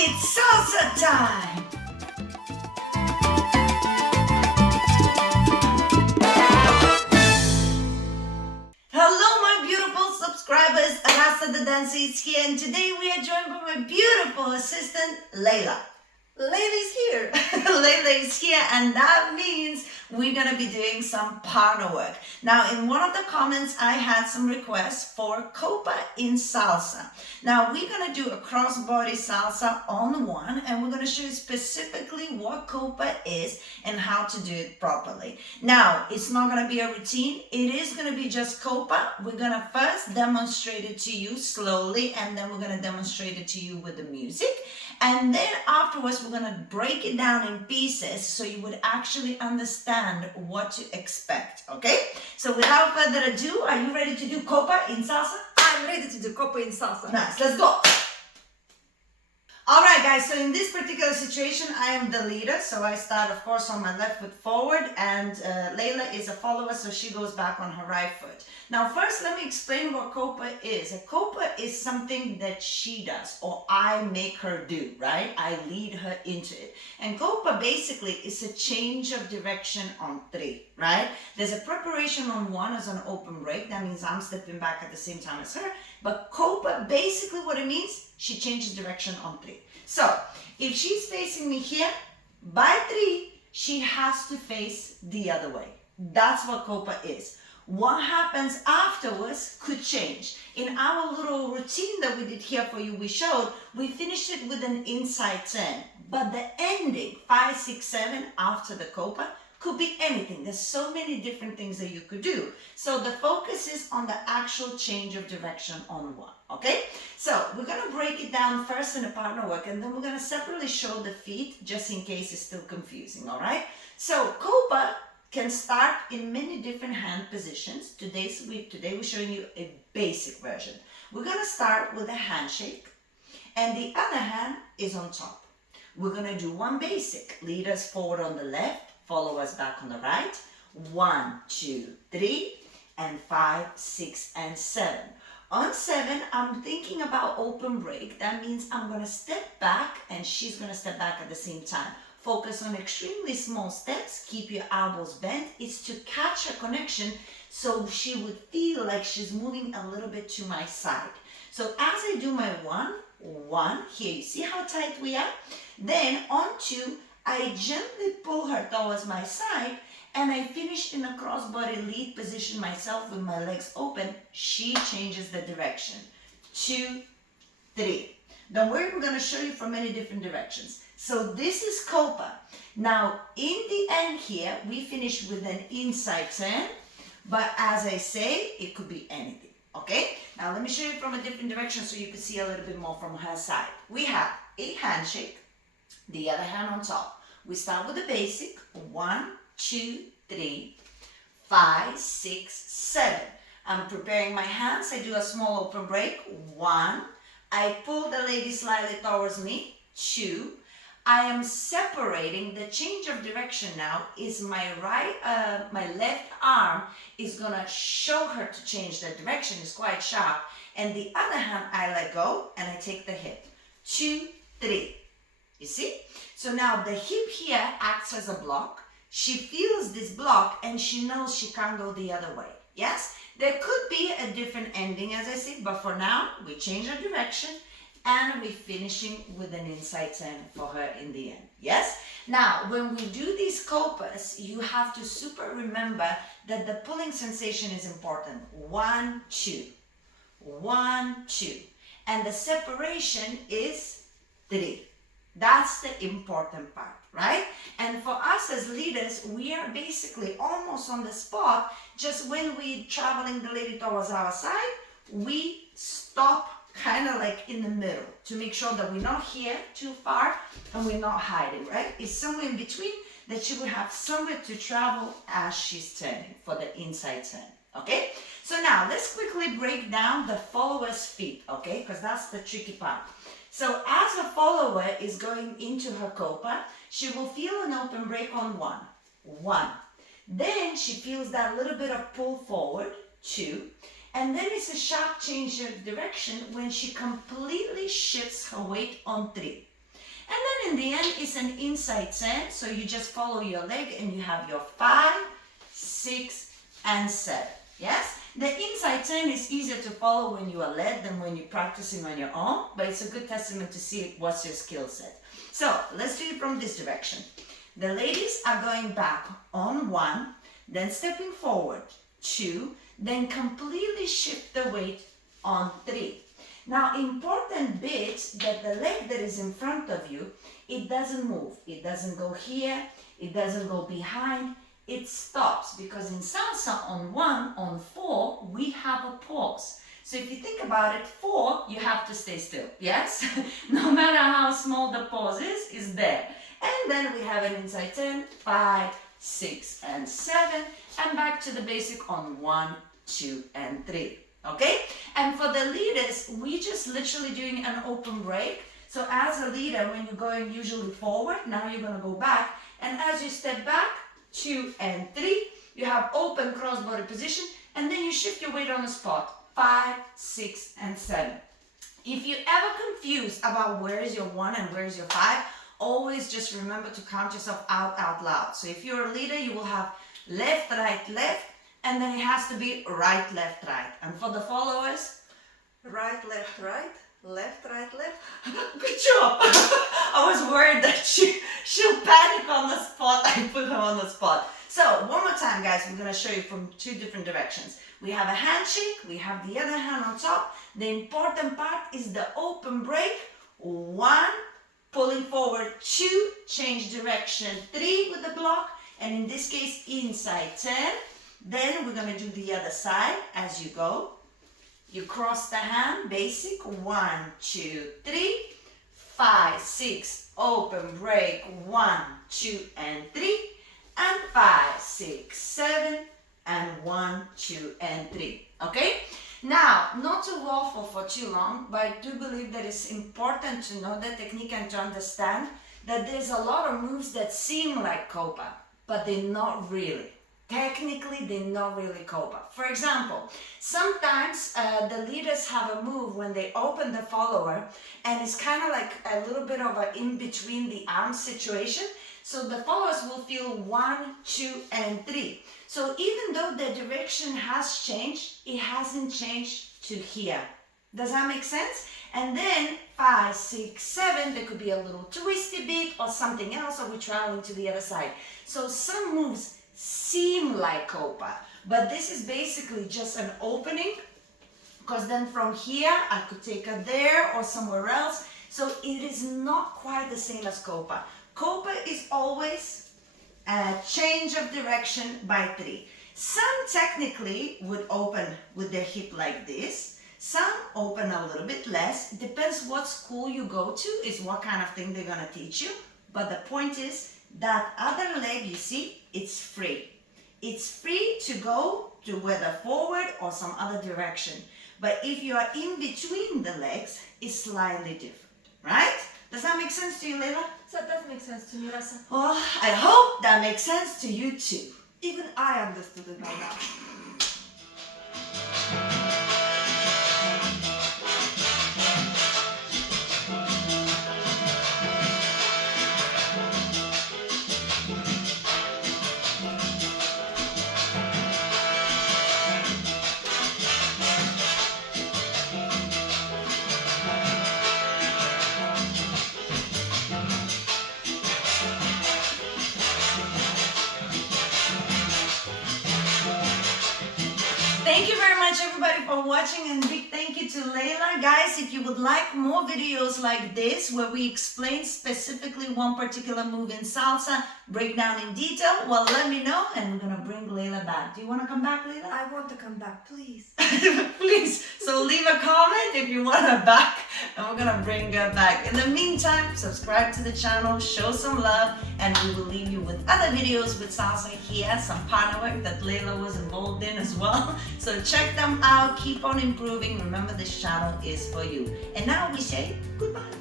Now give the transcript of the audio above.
It's salsa time! Hello my beautiful subscribers, Rasa the dancer is here, and today we are joined by my beautiful assistant, Leyla. Leyla is here. Leyla is here, and that means we're going to be doing some partner work. Now, in one of the comments, I had some requests for Copa in salsa. Now, we're going to do a cross-body salsa on one, and we're going to show you specifically what Copa is and how to do it properly. Now, it's not going to be a routine. It is going to be just Copa. We're going to first demonstrate it to you slowly, and then we're going to demonstrate it to you with the music. And then afterwards, we're going to break it down in pieces so you would actually understand what to expect, okay? So without further ado, are you ready to do Copa in salsa? I'm ready to do Copa in salsa. Nice, let's go. All right, guys, so in this particular situation, I am the leader. So I start, of course, on my left foot forward, and Leyla is a follower, so she goes back on her right foot. Now, first, let me explain what Copa is. A Copa is something that she does, or I make her do, right? I lead her into it. And Copa basically is a change of direction on three, right? There's a preparation on one as an open break. That means I'm stepping back at the same time as her. But Copa, basically what it means, she changes direction on three. So if she's facing me here, by three, she has to face the other way. That's what Copa is. What happens afterwards could change. In our little routine that we did here for you, we finished it with an inside turn. But the ending, 5, 6, 7, after the Copa, could be anything. There's so many different things that you could do. So the focus is on the actual change of direction on one, okay? So we're gonna break it down first in the partner work, and then we're gonna separately show the feet just in case it's still confusing, all right? So Copa can start in many different hand positions. Today we're showing you a basic version. We're gonna start with a handshake, and the other hand is on top. We're gonna do one basic. Lead us forward on the left, follow us back on the right. 1, 2, 3, and 5, 6, and 7. On 7, I'm thinking about open break. That means I'm gonna step back and she's gonna step back at the same time. Focus on extremely small steps. Keep your elbows bent. It's to catch a connection so she would feel like she's moving a little bit to my side. So as I do my 1, here, you see how tight we are? Then on 2, I gently pull her towards my side, and I finish in a crossbody lead position myself with my legs open. She changes the direction. 2, 3. Don't worry, we're going to show you from many different directions. So this is Copa. Now, in the end here, we finish with an inside turn, but as I say, it could be anything, okay? Now, let me show you from a different direction so you can see a little bit more from her side. We have a handshake, the other hand on top. We start with the basic, 1, 2, 3, 5, 6, 7. I'm preparing my hands. I do a small open break. 1. I pull the lady slightly towards me. 2. I am separating. The change of direction now is my my left arm is gonna show her to change the direction. It's quite sharp. And the other hand, I let go and I take the hip. 2, 3. You see? So now the hip here acts as a block. She feels this block and she knows she can't go the other way. Yes? There could be a different ending, as I said, but for now, we change our direction and we're finishing with an inside turn for her in the end. Yes? Now, when we do these Copas, you have to super remember that the pulling sensation is important. 1, 2. 1, 2. And the separation is 3. That's the important part, right? And for us as leaders, we are basically almost on the spot. Just when we're traveling the lady towards our side, we stop kind of like in the middle to make sure that we're not here too far and we're not hiding, right? It's somewhere in between that she will have somewhere to travel as she's turning for the inside turn, okay? So now let's quickly break down the follower's feet, okay? Because that's the tricky part. So as a follower is going into her Copa, she will feel an open break on 1. Then she feels that little bit of pull forward, 2. And then it's a sharp change of direction when she completely shifts her weight on 3. in the end is an inside 10, so you just follow your leg and you have your 5, 6, and 7. Yes? The inside 10 is easier to follow when you are led than when you're practicing on your own, but it's a good testament to see what's your skill set. So let's do it from this direction. The ladies are going back on 1, then stepping forward 2, then completely shift the weight on 3. Now, important bit that the leg that is in front of you, it doesn't move. It doesn't go here. It doesn't go behind. It stops because in salsa on 1, on 4, we have a pause. So if you think about it, 4, you have to stay still. Yes? No matter how small the pause is there. And then we have an inside 10, 5, 6, and 7. And back to the basic on 1, 2, and 3. Okay? And for the leaders, we just literally doing an open break. So as a leader, when you're going usually forward, now you're going to go back. And as you step back, 2 and 3, you have open crossbody position, and then you shift your weight on the spot, 5, 6, and 7. If you're ever confused about where is your 1 and where is your 5, always just remember to count yourself out loud. So if you're a leader, you will have left, right, left, and then it has to be right, left, right. And for the followers, Right, left, right. Left, right, left. good job. I was worried that she'll panic on the spot. I put her on the spot. So one more time, guys, we're going to show you from 2 different directions. We have a handshake. We have the other hand on top. The important part is the open break. 1, pulling forward, 2, change direction, 3 with the block. And in this case, inside 10. Then we're going to do the other side as you go. You cross the hand, basic, 1, 2, 3, 5, 6, open break, 1, 2, and 3, and 5, 6, 7, and 1, 2, and 3. Okay? Now, not to waffle for too long, but I do believe that it's important to know the technique and to understand that there's a lot of moves that seem like Copa, but they're not really. Technically, they're not really Copa. For example, sometimes the leaders have a move when they open the follower, and it's kind of like a little bit of an in-between the arms situation. So the followers will feel 1, 2, and 3. So even though the direction has changed, it hasn't changed to here. Does that make sense? And then 5, 6, 7, there could be a little twisty bit or something else, or we're traveling to the other side. So some moves seem like Copa, but this is basically just an opening, because then from here I could take her there or somewhere else. So it is not quite the same as Copa. Copa is always a change of direction by 3. Some technically would open with their hip like this. Some open a little bit less. It depends what school you go to, is what kind of thing they're going to teach you. But the point is, that other leg, you see, it's free. It's free to go to whether forward or some other direction. But if you are in between the legs, it's slightly different, right? Does that make sense to you, Leyla? So that makes sense to me, Rasa. Well, I hope that makes sense to you too. Even I understood it by now. Thank you very much, everybody, for watching, and big thank you to Leyla. Guys, if you would like more videos like this where we explain specifically one particular move in salsa, break down in detail, well, let me know and we're gonna bring Leyla back. Do you want to come back, Leyla? I want to come back, please. Please, so leave a comment if you want her back, and we're gonna bring her back. In the meantime, subscribe to the channel, show some love, and we will leave you with other videos with salsa here, some partner work that Leyla was involved in as well. So check them out, keep on improving. Remember, this channel is for you. And now we say goodbye.